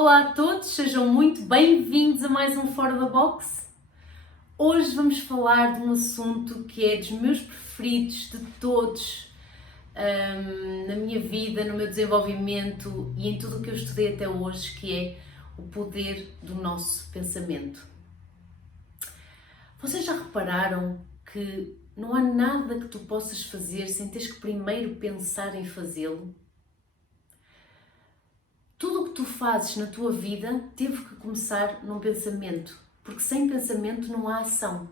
Olá a todos, sejam muito bem-vindos a mais um Fora da Box. Hoje vamos falar de um assunto que é dos meus preferidos de todos na minha vida, no meu desenvolvimento e em tudo o que eu estudei até hoje, que é o poder do nosso pensamento. Vocês já repararam que não há nada que tu possas fazer sem teres que primeiro pensar em fazê-lo? Tudo o que tu fazes na tua vida teve que começar num pensamento, porque sem pensamento não há ação.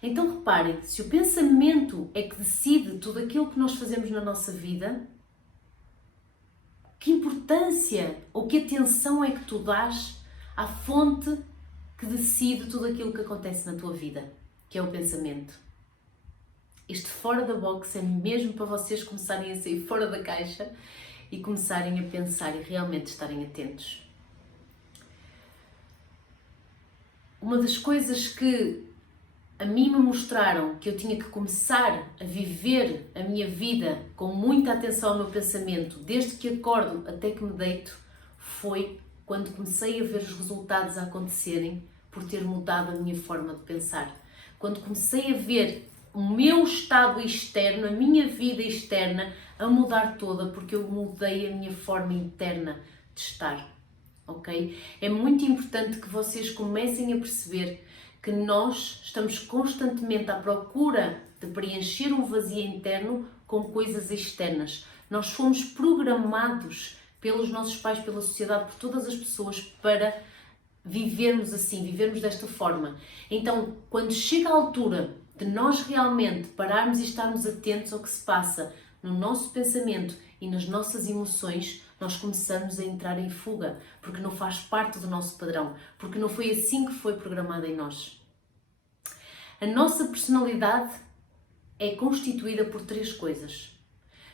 Então reparem, se o pensamento é que decide tudo aquilo que nós fazemos na nossa vida, que importância ou que atenção é que tu dás à fonte que decide tudo aquilo que acontece na tua vida, que é o pensamento. Este fora da box é mesmo para vocês começarem a sair fora da caixa e começarem a pensar e realmente estarem atentos. Uma das coisas que a mim me mostraram que eu tinha que começar a viver a minha vida com muita atenção ao meu pensamento, desde que acordo até que me deito, foi quando comecei a ver os resultados a acontecerem por ter mudado a minha forma de pensar. Quando comecei a ver o meu estado externo, a minha vida externa, a mudar toda, porque eu mudei a minha forma interna de estar, ok? É muito importante que vocês comecem a perceber que nós estamos constantemente à procura de preencher um vazio interno com coisas externas. Nós fomos programados pelos nossos pais, pela sociedade, por todas as pessoas para vivermos assim, vivermos desta forma. Então, quando chega a altura de nós realmente pararmos e estarmos atentos ao que se passa no nosso pensamento e nas nossas emoções, nós começamos a entrar em fuga, porque não faz parte do nosso padrão, porque não foi assim que foi programado em nós. A nossa personalidade é constituída por três coisas: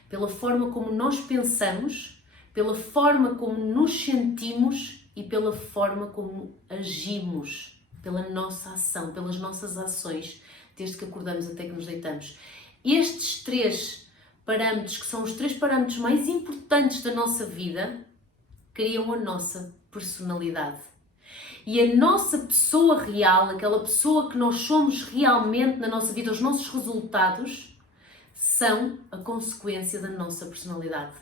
pela forma como nós pensamos, pela forma como nos sentimos e pela forma como agimos, pela nossa ação, pelas nossas ações, desde que acordamos até que nos deitamos. Estes três parâmetros, que são os três parâmetros mais importantes da nossa vida, criam a nossa personalidade. E a nossa pessoa real, aquela pessoa que nós somos realmente na nossa vida, os nossos resultados, são a consequência da nossa personalidade.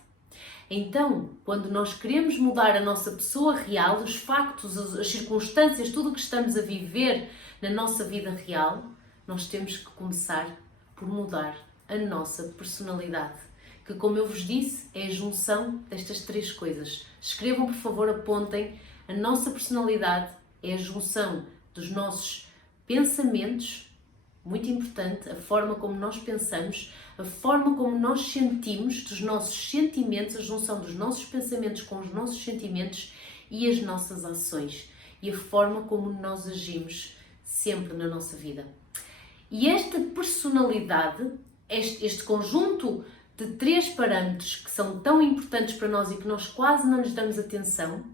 Então, quando nós queremos mudar a nossa pessoa real, os factos, as circunstâncias, tudo o que estamos a viver na nossa vida real, nós temos que começar por mudar a nossa personalidade, que, como eu vos disse, é a junção destas três coisas. Escrevam, por favor, apontem. A nossa personalidade é a junção dos nossos pensamentos, muito importante, a forma como nós pensamos, a forma como nós sentimos, dos nossos sentimentos, a junção dos nossos pensamentos com os nossos sentimentos e as nossas ações, e a forma como nós agimos sempre na nossa vida. E esta personalidade, este conjunto de três parâmetros que são tão importantes para nós e que nós quase não lhes damos atenção,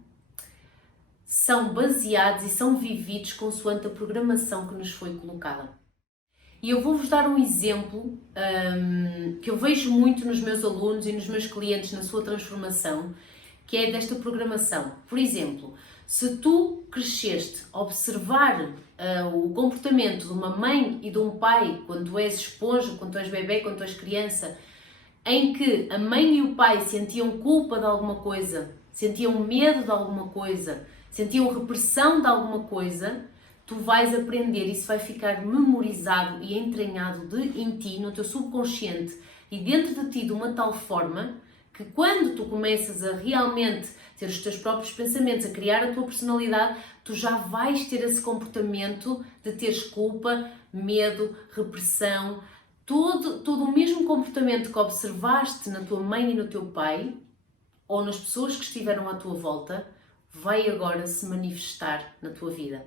são baseados e são vividos consoante a programação que nos foi colocada. E eu vou-vos dar um exemplo que eu vejo muito nos meus alunos e nos meus clientes na sua transformação, que é desta programação. Por exemplo, se tu cresceste a observar o comportamento de uma mãe e de um pai quando tu és esponja, quando tu és bebê, quando tu és criança, em que a mãe e o pai sentiam culpa de alguma coisa, sentiam medo de alguma coisa, sentiam repressão de alguma coisa, tu vais aprender, isso vai ficar memorizado e entranhado em ti, no teu subconsciente e dentro de ti de uma tal forma que quando tu começas a realmente ter os teus próprios pensamentos, a criar a tua personalidade, tu já vais ter esse comportamento de teres culpa, medo, repressão, todo o mesmo comportamento que observaste na tua mãe e no teu pai, ou nas pessoas que estiveram à tua volta, vai agora se manifestar na tua vida.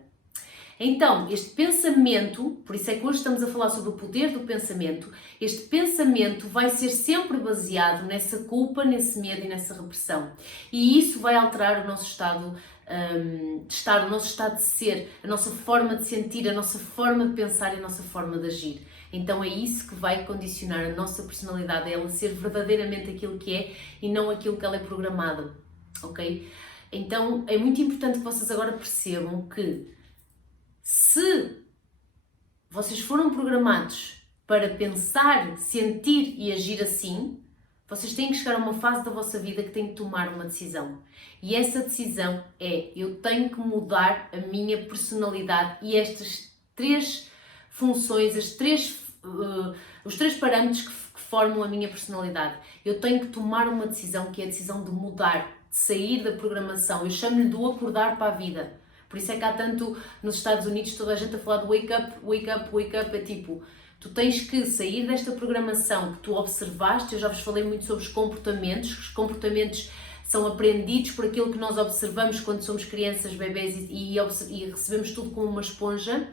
Então, este pensamento, por isso é que hoje estamos a falar sobre o poder do pensamento, este pensamento vai ser sempre baseado nessa culpa, nesse medo e nessa repressão. E isso vai alterar o nosso estado de estar, o nosso estado de ser, a nossa forma de sentir, a nossa forma de pensar e a nossa forma de agir. Então é isso que vai condicionar a nossa personalidade, é ela ser verdadeiramente aquilo que é e não aquilo que ela é programada, ok? Então é muito importante que vocês agora percebam que se vocês foram programados para pensar, sentir e agir assim, vocês têm que chegar a uma fase da vossa vida que têm que tomar uma decisão. E essa decisão é: eu tenho que mudar a minha personalidade e estas 3 funções, os 3 parâmetros que formam a minha personalidade. Eu tenho que tomar uma decisão, que é a decisão de mudar, de sair da programação. Eu chamo-lhe do acordar para a vida. Por isso é que há tanto nos Estados Unidos toda a gente a falar de wake up, wake up, wake up. É tipo, tu tens que sair desta programação que tu observaste. Eu já vos falei muito sobre os comportamentos. Os comportamentos são aprendidos por aquilo que nós observamos quando somos crianças, bebês e recebemos tudo como uma esponja.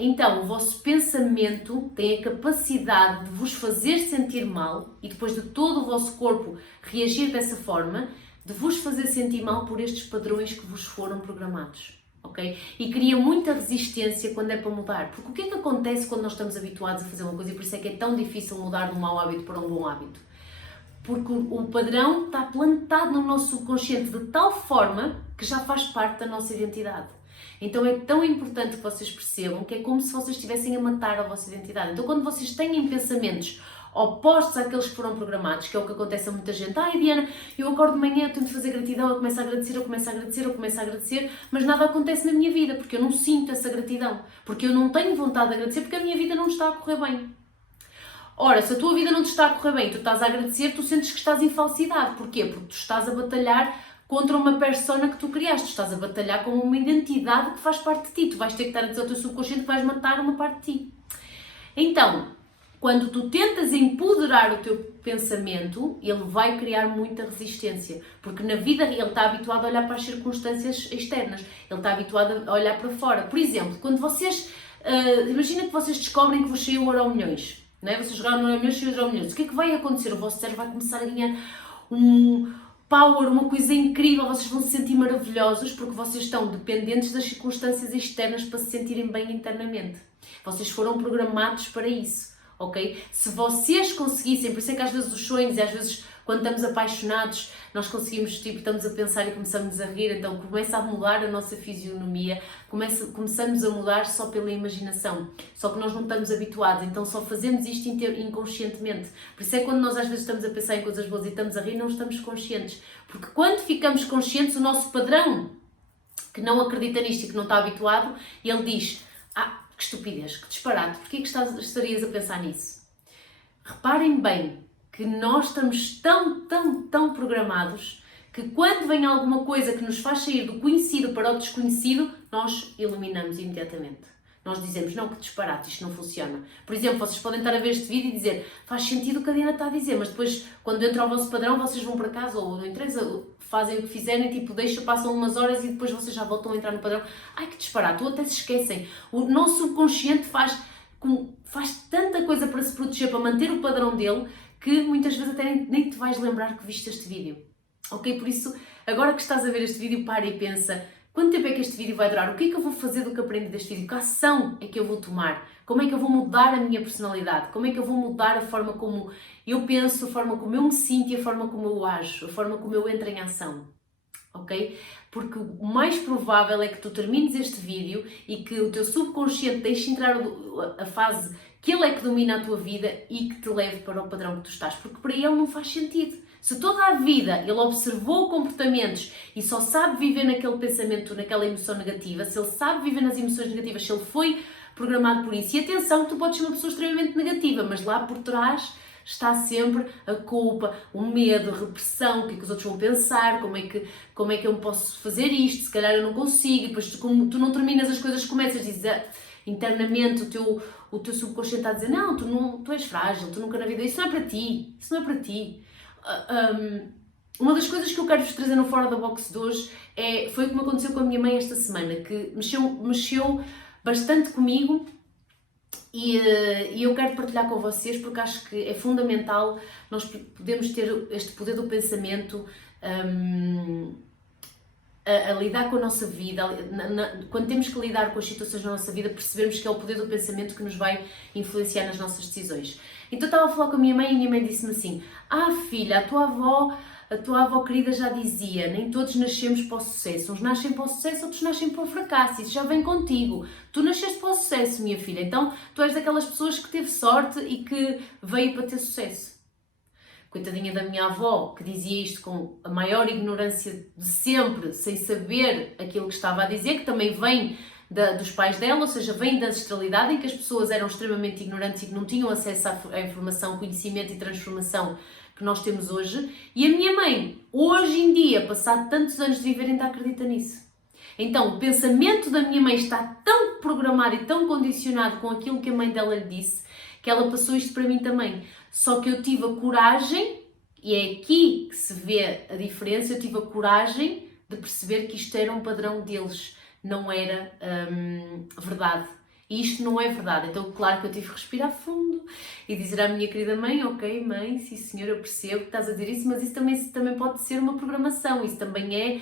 Então, o vosso pensamento tem a capacidade de vos fazer sentir mal e depois de todo o vosso corpo reagir dessa forma, de vos fazer sentir mal por estes padrões que vos foram programados, ok? E cria muita resistência quando é para mudar. Porque o que é que acontece quando nós estamos habituados a fazer uma coisa e por isso é que é tão difícil mudar de um mau hábito para um bom hábito? Porque o padrão está plantado no nosso subconsciente de tal forma que já faz parte da nossa identidade. Então é tão importante que vocês percebam que é como se vocês estivessem a matar a vossa identidade. Então quando vocês têm pensamentos opostos àqueles que foram programados, que é o que acontece a muita gente: ai Diana, eu acordo de manhã, eu tento fazer gratidão, eu começo a agradecer, eu começo a agradecer, eu começo a agradecer, mas nada acontece na minha vida, porque eu não sinto essa gratidão, porque eu não tenho vontade de agradecer, porque a minha vida não está a correr bem. Ora, se a tua vida não te está a correr bem, tu estás a agradecer, tu sentes que estás em falsidade. Porquê? Porque tu estás a batalhar contra uma persona que tu criaste, tu estás a batalhar com uma identidade que faz parte de ti. Tu vais ter que estar a dizer ao teu subconsciente que vais matar uma parte de ti. Então, quando tu tentas empoderar o teu pensamento, ele vai criar muita resistência, porque na vida ele está habituado a olhar para as circunstâncias externas, ele está habituado a olhar para fora. Por exemplo, quando vocês, imagina que vocês descobrem que vos saiu o Euromilhões, não é? Vocês jogaram no Euromilhões, saiu o Euromilhões. O que é que vai acontecer? O vosso cérebro vai começar a ganhar um power, uma coisa incrível, vocês vão se sentir maravilhosos porque vocês estão dependentes das circunstâncias externas para se sentirem bem internamente. Vocês foram programados para isso, ok? Se vocês conseguissem, por isso é que às vezes os sonhos e às vezes quando estamos apaixonados nós conseguimos, tipo, estamos a pensar e começamos a rir, então começa a mudar a nossa fisionomia, começamos a mudar só pela imaginação, só que nós não estamos habituados, então só fazemos isto inconscientemente. Por isso é que quando nós às vezes estamos a pensar em coisas boas e estamos a rir, não estamos conscientes, porque quando ficamos conscientes, o nosso padrão, que não acredita nisto e que não está habituado, ele diz: ah, que estupidez, que disparate, porquê é que estarias a pensar nisso? Reparem bem que nós estamos tão programados que quando vem alguma coisa que nos faz sair do conhecido para o desconhecido, nós eliminamos imediatamente. Nós dizemos: não, que disparate, isto não funciona. Por exemplo, vocês podem estar a ver este vídeo e dizer: faz sentido o que a Diana está a dizer, mas depois, quando entra o vosso padrão, vocês vão para casa, ou não interessa, fazem o que fizerem, tipo, passam umas horas e depois vocês já voltam a entrar no padrão. Ai, que disparate, ou até se esquecem. O nosso subconsciente faz tanta coisa para se proteger, para manter o padrão dele, que muitas vezes até nem te vais lembrar que viste este vídeo. Ok? Por isso, agora que estás a ver este vídeo, para e pensa: quanto tempo é que este vídeo vai durar? O que é que eu vou fazer do que aprendi deste vídeo? Que ação é que eu vou tomar? Como é que eu vou mudar a minha personalidade? Como é que eu vou mudar a forma como eu penso, a forma como eu me sinto e a forma como eu ajo, a forma como eu entro em ação? Ok? Porque o mais provável é que tu termines este vídeo e que o teu subconsciente deixe entrar a fase que ele é que domina a tua vida e que te leve para o padrão que tu estás, porque para ele não faz sentido. Se toda a vida ele observou comportamentos e só sabe viver naquele pensamento, naquela emoção negativa, se ele sabe viver nas emoções negativas, se ele foi programado por isso, e atenção, tu podes ser uma pessoa extremamente negativa, mas lá por trás está sempre a culpa, o medo, a repressão, o que é que os outros vão pensar, como é que eu posso fazer isto, se calhar eu não consigo, e depois como tu não terminas as coisas, começas a dizer internamente, o teu subconsciente está a dizer: não, tu és frágil, tu nunca na vida, isso não é para ti, isso não é para ti. Uma das coisas que eu quero vos trazer no Fora da Box de hoje foi o que me aconteceu com a minha mãe esta semana, que mexeu bastante comigo e eu quero partilhar com vocês porque acho que é fundamental nós podermos ter este poder do pensamento, a lidar com a nossa vida, quando temos que lidar com as situações da nossa vida, percebermos que é o poder do pensamento que nos vai influenciar nas nossas decisões. Então eu estava a falar com a minha mãe e a minha mãe disse-me assim: ah filha, a tua avó a tua avó querida já dizia, nem todos nascemos para o sucesso. Uns nascem para o sucesso, outros nascem para o fracasso. Isso já vem contigo. Tu nasceste para o sucesso, minha filha. Então, tu és daquelas pessoas que teve sorte e que veio para ter sucesso. Coitadinha da minha avó, que dizia isto com a maior ignorância de sempre, sem saber aquilo que estava a dizer, que também vem dos pais dela, ou seja, vem da ancestralidade em que as pessoas eram extremamente ignorantes e que não tinham acesso à informação, conhecimento e transformação que nós temos hoje. E a minha mãe, hoje em dia, passado tantos anos de viver, ainda acredita nisso. Então, o pensamento da minha mãe está tão programado e tão condicionado com aquilo que a mãe dela lhe disse, que ela passou isto para mim também. Só que eu tive a coragem, e é aqui que se vê a diferença, eu tive a coragem de perceber que isto era um padrão deles, não era verdade. E isto não é verdade. Então, claro que eu tive que respirar fundo e dizer à minha querida mãe, ok, mãe, sim senhor, eu percebo que estás a dizer isso, mas isso também pode ser uma programação, isso também é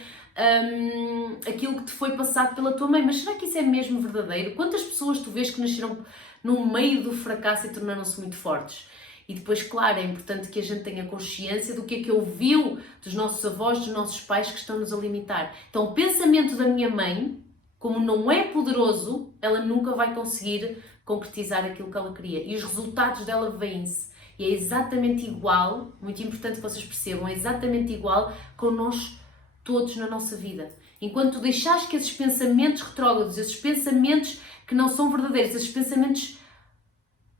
aquilo que te foi passado pela tua mãe. Mas será que isso é mesmo verdadeiro? Quantas pessoas tu vês que nasceram no meio do fracasso e tornaram-se muito fortes? E depois, claro, é importante que a gente tenha consciência do que ouviu dos nossos avós, dos nossos pais que estão-nos a limitar. Então, o pensamento da minha mãe, como não é poderoso, ela nunca vai conseguir concretizar aquilo que ela queria. E os resultados dela vêm-se. E é exatamente igual, muito importante que vocês percebam, é exatamente igual com nós todos na nossa vida. Enquanto tu deixares que esses pensamentos retrógrados, esses pensamentos que não são verdadeiros, esses pensamentos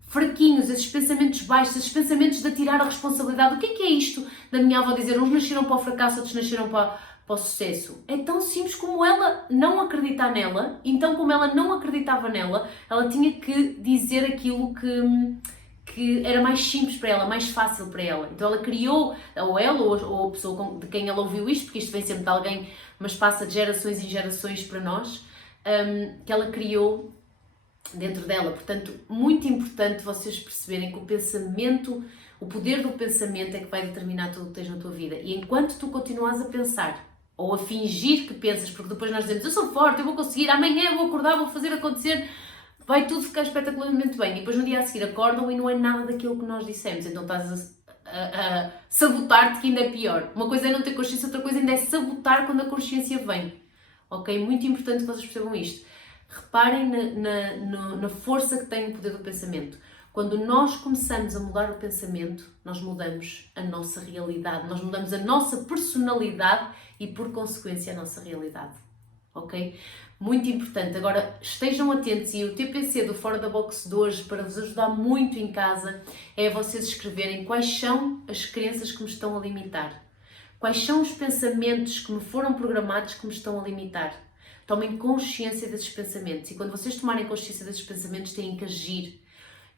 fraquinhos, esses pensamentos baixos, esses pensamentos de atirar a responsabilidade. O que é isto da minha avó dizer uns nasceram para o fracasso, outros nasceram para o sucesso? É tão simples como ela não acreditar nela. Então, como ela não acreditava nela, ela tinha que dizer aquilo que era mais simples para ela, mais fácil para ela. Então ela criou, ou ela, ou a pessoa de quem ela ouviu isto, porque isto vem sempre de alguém, mas passa de gerações em gerações para nós, que ela criou dentro dela. Portanto, muito importante vocês perceberem que o pensamento, o poder do pensamento é que vai determinar tudo o que tens na tua vida. E enquanto tu continuas a pensar, ou a fingir que pensas, porque depois nós dizemos, eu sou forte, eu vou conseguir, amanhã eu vou acordar, vou fazer acontecer, vai tudo ficar espetacularmente bem. E depois no dia a seguir acordam e não é nada daquilo que nós dissemos. Então estás a sabotar-te, que ainda é pior. Uma coisa é não ter consciência, outra coisa ainda é sabotar quando a consciência vem. Ok? Muito importante que vocês percebam isto. Reparem na força que tem o poder do pensamento. Quando nós começamos a mudar o pensamento, nós mudamos a nossa realidade, nós mudamos a nossa personalidade e, por consequência, a nossa realidade. Ok? Muito importante. Agora, estejam atentos, e o TPC do Fora da Box de hoje, para vos ajudar muito em casa, é vocês escreverem quais são as crenças que me estão a limitar. Quais são os pensamentos que me foram programados que me estão a limitar. Tomem consciência desses pensamentos, e quando vocês tomarem consciência desses pensamentos têm que agir.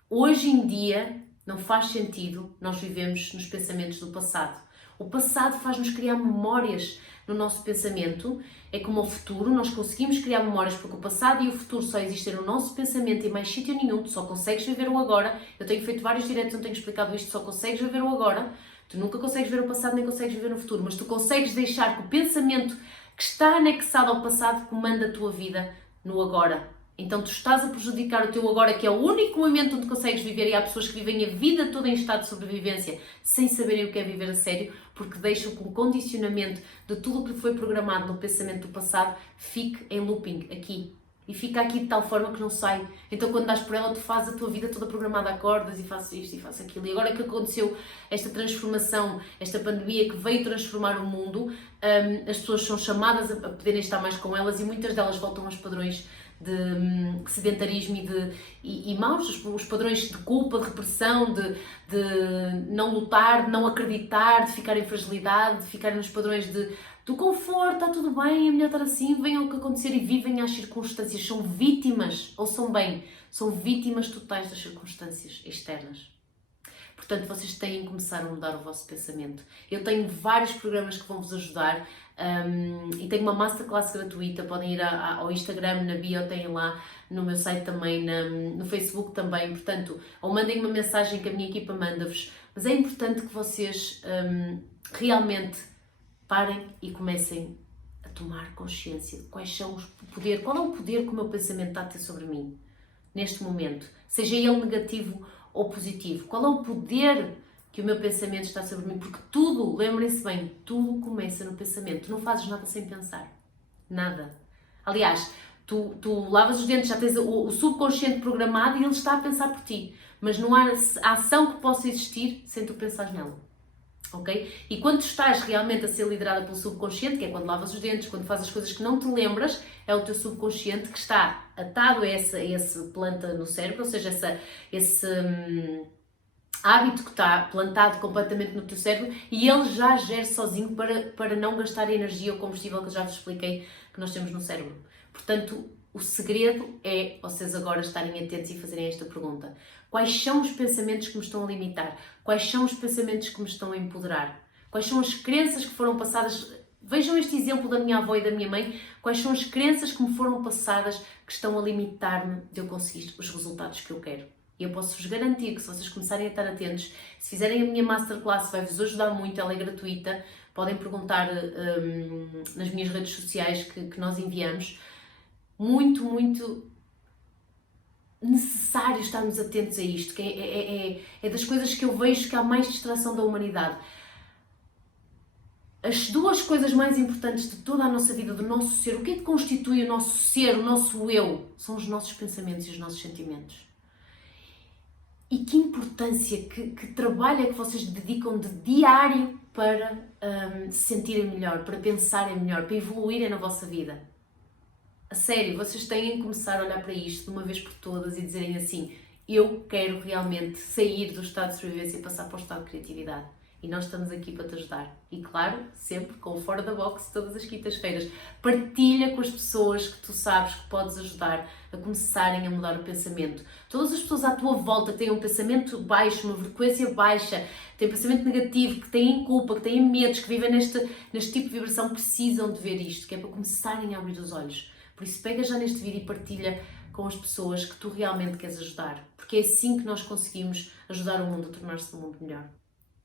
Hoje em dia não faz sentido nós vivemos nos pensamentos do passado. O passado faz-nos criar memórias no nosso pensamento, é como o futuro, nós conseguimos criar memórias porque o passado e o futuro só existem no nosso pensamento e mais sítio nenhum, tu só consegues viver o agora. Eu tenho feito vários diretos onde tenho explicado isto, só consegues viver o agora. Tu nunca consegues ver o passado nem consegues viver no futuro, mas tu consegues deixar que o pensamento que está anexado ao passado comanda a tua vida no agora. Então tu estás a prejudicar o teu agora, que é o único momento onde consegues viver, e há pessoas que vivem a vida toda em estado de sobrevivência sem saberem o que é viver a sério, porque deixam que o condicionamento de tudo o que foi programado no pensamento do passado fique em looping aqui. E fica aqui de tal forma que não sai. Então quando dás por ela, tu fazes a tua vida toda programada, acordas e fazes isto e fazes aquilo. E agora que aconteceu esta transformação, esta pandemia que veio transformar o mundo, as pessoas são chamadas a poderem estar mais com elas, e muitas delas voltam aos padrões de sedentarismo e maus, os padrões de culpa, de repressão, de não lutar, de não acreditar, de ficar em fragilidade, de ficarem nos padrões do conforto, está tudo bem, é melhor estar assim, venham o que acontecer, e vivem às circunstâncias, são vítimas, ouçam bem, são vítimas totais das circunstâncias externas. Portanto, vocês têm que começar a mudar o vosso pensamento. Eu tenho vários programas que vão vos ajudar, e tenho uma masterclass gratuita, podem ir ao Instagram, na bio, têm lá, no meu site também, no Facebook também, portanto, ou mandem uma mensagem que a minha equipa manda-vos, mas é importante que vocês realmente parem e comecem a tomar consciência de quais são qual é o poder que o meu pensamento está a ter sobre mim, neste momento, seja ele negativo ou positivo. Qual é o poder que o meu pensamento está sobre mim, porque tudo, lembrem-se bem, tudo começa no pensamento. Tu não fazes nada sem pensar. Nada. Aliás, tu lavas os dentes, já tens o subconsciente programado e ele está a pensar por ti. Mas não há ação que possa existir sem tu pensares nela. Ok? E quando tu estás realmente a ser liderada pelo subconsciente, que é quando lavas os dentes, quando fazes as coisas que não te lembras, é o teu subconsciente que está atado a essa planta no cérebro, ou seja, esse hábito que está plantado completamente no teu cérebro e ele já gera sozinho para não gastar a energia ou combustível que eu já vos expliquei que nós temos no cérebro. Portanto, o segredo é vocês agora estarem atentos e fazerem esta pergunta. Quais são os pensamentos que me estão a limitar? Quais são os pensamentos que me estão a empoderar? Quais são as crenças que foram passadas? Vejam este exemplo da minha avó e da minha mãe. Quais são as crenças que me foram passadas que estão a limitar-me de eu conseguir os resultados que eu quero? E eu posso-vos garantir que se vocês começarem a estar atentos, se fizerem a minha masterclass, vai-vos ajudar muito, ela é gratuita. Podem perguntar nas minhas redes sociais que nós enviamos. Muito, muito necessário estarmos atentos a isto, que é das coisas que eu vejo que há mais distração da humanidade. As duas coisas mais importantes de toda a nossa vida, do nosso ser, o que é que constitui o nosso ser, o nosso eu, são os nossos pensamentos e os nossos sentimentos. E que importância, que trabalho é que vocês dedicam de diário para se sentirem melhor, para pensarem melhor, para evoluírem na vossa vida. A sério, vocês têm que começar a olhar para isto de uma vez por todas e dizerem assim: eu quero realmente sair do estado de sobrevivência e passar para o estado de criatividade. E nós estamos aqui para te ajudar. E claro, sempre com o Fora da Box, todas as quintas-feiras. Partilha com as pessoas que tu sabes que podes ajudar a começarem a mudar o pensamento. Todas as pessoas à tua volta que têm um pensamento baixo, uma frequência baixa, têm um pensamento negativo, que têm culpa, que têm medos, que vivem neste tipo de vibração, precisam de ver isto, que é para começarem a abrir os olhos. Por isso, pega já neste vídeo e partilha com as pessoas que tu realmente queres ajudar. Porque é assim que nós conseguimos ajudar o mundo a tornar-se um mundo melhor.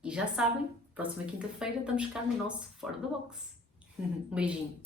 E já sabem, próxima quinta-feira estamos cá no nosso Fora da Box. Um beijinho.